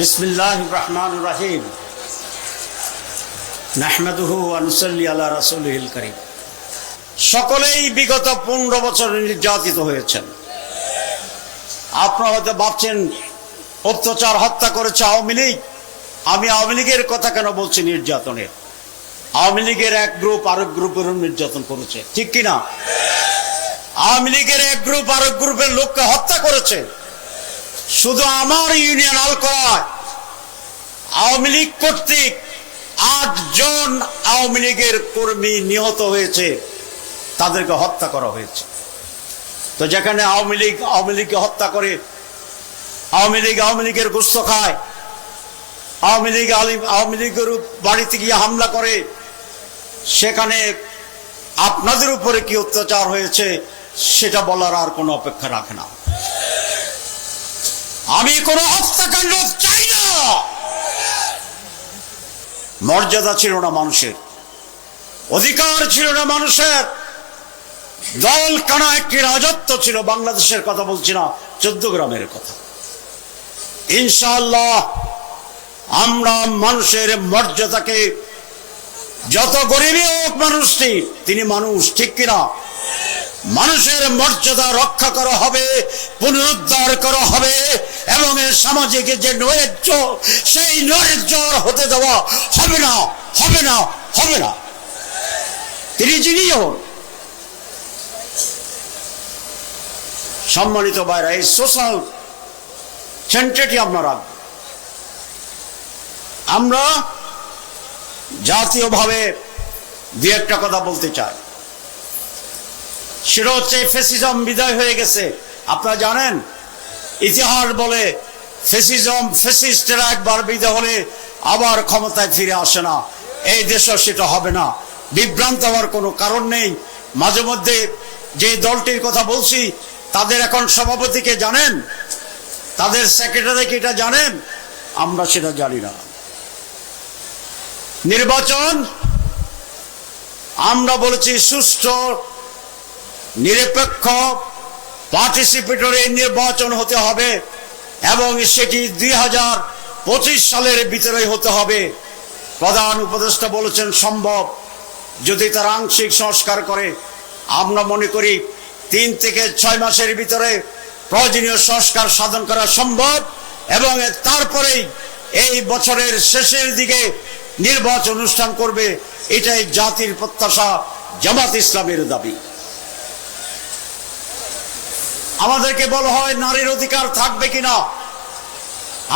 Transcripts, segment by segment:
বিসমিল্লাহির রহমানির রহিম নাহমাদুহু ওয়া নুসাল্লি আলা রাসূলিল কারীম। সকলেই বিগত 15 বছর নির্যাতিত হয়েছেন। আপনারা হয়তো ভাবছেন অত্যাচার হত্যা করেছে আওয়ামী লীগ। আমি আওয়ামী লীগের কথা কেন বলছি নির্যাতনের? আওয়ামী লীগের এক গ্রুপ আরেক গ্রুপের নির্যাতন করেছে, ঠিক কিনা? আওয়ামী লীগের এক গ্রুপ আরেক গ্রুপের লোককে হত্যা করেছে। শুধু আমার ইউনিয়ন আলকোয়ায় আওয়ামী লীগ কর্তৃক 8 জন আওয়ামী লীগের কর্মী নিহত হয়েছে, তাদেরকে হত্যা করা হয়েছে। তো যেখানে আওয়ামী লীগকে হত্যা করে, আওয়ামী লীগের গোশত খায়, আওয়ামী লীগের বাড়িতে গিয়ে হামলা করে, সেখানে আপনাদের উপরে কি অত্যাচার হয়েছে সেটা বলার আর কোনো অপেক্ষা রাখে না। আমি কোনো হত্যাকাণ্ড চাই না। মর্যাদা ছিল না মানুষের, অধিকার ছিল না মানুষের, দল কানা একটি রাজত্ব ছিল। বাংলাদেশের কথা বলছি না, 14 গ্রামের কথা। ইনশাআল্লাহ আমরা মানুষের মর্যাদাকে, যত গরিবই হোক মানুষটি, তিনি মানুষ, ঠিক কিনা? মানুষের মর্যাদা রক্ষা করা হবে, পুনরুদ্ধার করা হবে, এবং এর সামাজিক যে নৈরাজ্য, সেই নৈরাজ্য হতে দেওয়া হবে না, হবে না, হবে না। তিনি যিনি হন। সম্মানিত ভাইরা, এই সোশ্যাল সেন্টারটি আমরা রাখব। আমরা জাতীয়ভাবে দু একটা কথা বলতে চাই। সেটা হচ্ছে ফ্যাসিজম বিদায় হয়ে গেছে। আপনারা জানেন, ইতিহাস বলে ফ্যাসিস্টরা একবার বিদায় হলে আবার ক্ষমতায় ফিরে আসে না। এই দেশও সেটা হবে না। বিভ্রান্ত হওয়ার কোনো কারণ নেই। মাঝে মধ্যে যে দলটির কথা বলছি, তাদের এখন সভাপতিকে জানেন, তাদের সেক্রেটারিকে এটা জানেন, আমরা সেটা জানি না। নির্বাচন আমরা বলেছি সুষ্ঠু, নিরপেক্ষ, পার্টিসিপেটরি নির্বাচন হতে হবে, এবং সেটি 2025 সালের ভিতরে হতে হবে। প্রধান উপদেষ্টা বলেছেন সম্ভব, যদি তার আংশিক সংস্কার করে। আমরা মনে করি 3 থেকে 6 মাসের ভিতরে প্রয়োজনীয় সংস্কার সাধন করা সম্ভব, এবং তারপরেই এই বছরের শেষের দিকে নির্বাচন অনুষ্ঠান করবে। এটাই জাতির প্রত্যাশা, জামাত ইসলামের দাবি। আমাদেরকে বলা হয় নারীর অধিকার থাকবে কিনা,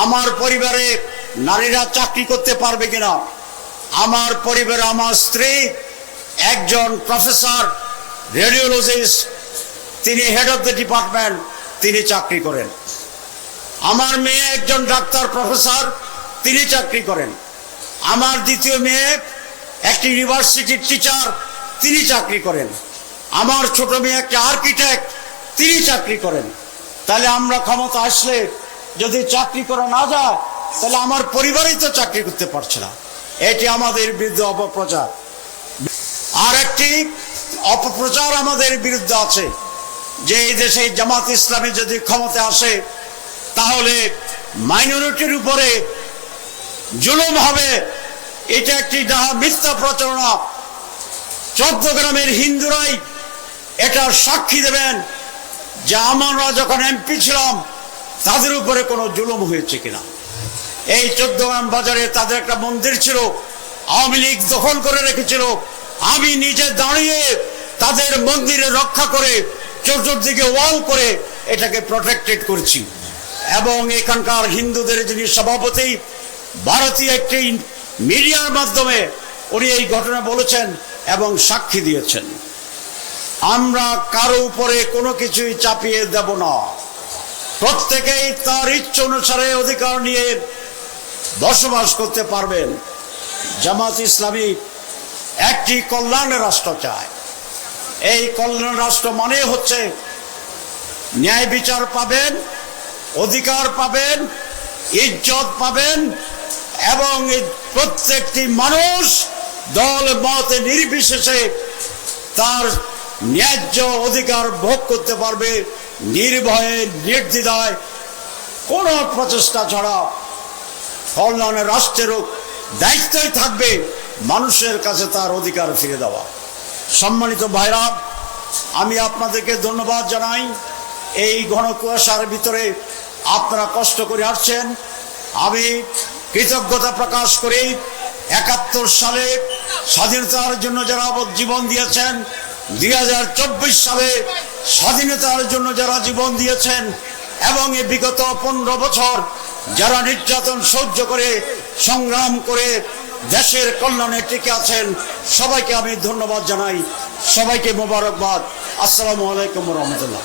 আমার পরিবারে নারীরা চাকরি করতে পারবে কিনা। আমার পরিবারে আমার স্ত্রী একজন প্রফেসর, রেডিওলজিস্ট, তিনি হেড অফ দ্য ডিপার্টমেন্ট, তিনি চাকরি করেন। আমার মেয়ে একজন ডাক্তার প্রফেসর, তিনি চাকরি করেন। আমার দ্বিতীয় মেয়ে একটি ইউনিভার্সিটির টিচার, তিনি চাকরি করেন। আমার ছোট মেয়ে একটা আর্কিটেক্ট, তিনি চাকরি করেন। তাহলে আমরা ক্ষমতা আসলে যদি চাকরি করা না যায়, তাহলে আমার পরিবারই তো চাকরি করতে পারছে না। এটি আমাদের বিরুদ্ধে অপপ্রচার। আর একটি অপপ্রচার আমাদের বিরুদ্ধে আছে যে এই দেশে জামাত ইসলামী যদি ক্ষমতা আসে, তাহলে মাইনরিটির উপরে জুলুম হবে। এটা একটি মিথ্যা প্রচারণা। 14 গ্রামের হিন্দুরাই এটা সাক্ষী দেবেন যে আমরা যখন এমপি ছিলাম তাদের উপরে কোনো জুলুম হয়েছে কিনা। এই 14 গ্রাম বাজারে তাদের একটা মন্দির ছিল, আওয়ামী লীগ দখল করে রেখেছিল। আমি নিজে দাঁড়িয়ে তাদের মন্দিরে রক্ষা করে, চতুর্দিকে ওয়াল করে এটাকে প্রটেক্টেড করেছি। এবং এখানকার হিন্দুদের যিনি সভাপতি, ভারতীয় একটি মিডিয়ার মাধ্যমে উনি এই ঘটনা বলেছেন এবং সাক্ষী দিয়েছেন। আমরা কারো উপরে কোনো কিছুই চাপিয়ে দেব না। প্রত্যেকেই তার ইচ্ছা অনুসারে অধিকার নিয়ে বসবাস করতে পারবেন। জামাত ইসলামী একটি কল্যাণের রাষ্ট্র চায়। এই কল্যাণ রাষ্ট্র মানে হচ্ছে ন্যায় বিচার পাবেন, অধিকার পাবেন, ইজ্জত পাবেন, এবং প্রত্যেকটি মানুষ দল মতে নির্বিশেষে তার ন্যায্য অধিকার ভোগ করতে পারবে, নির্ভয়ে নির্দ্বিধায়, কোনো প্রচেষ্টা ছাড়া। কল্যাণের রাষ্ট্রেরও দায়িত্বই থাকবে মানুষের কাছে তার অধিকার ফিরে দেওয়া। সম্মানিত ভাইরা, আমি আপনাদেরকে ধন্যবাদ জানাই। এই ঘন কুয়াশার ভিতরে আপনারা কষ্ট করে আসছেন। আমি কৃতজ্ঞতা প্রকাশ করি ৭১ সালে স্বাধীনতার জন্য যারা জীবন দিয়েছেন, ২০২৪ সালে স্বাধীনতার জন্য যারা জীবন দিয়েছেন, এবং এই বিগত ১৫ বছর যারা নির্যাতন সহ্য করে সংগ্রাম করে দেশের কল্যাণে টিকে আছেন, সবাইকে আমি ধন্যবাদ জানাই। সবাইকে মোবারকবাদ। আসসালামু আলাইকুম ওয়া রাহমাতুল্লাহ।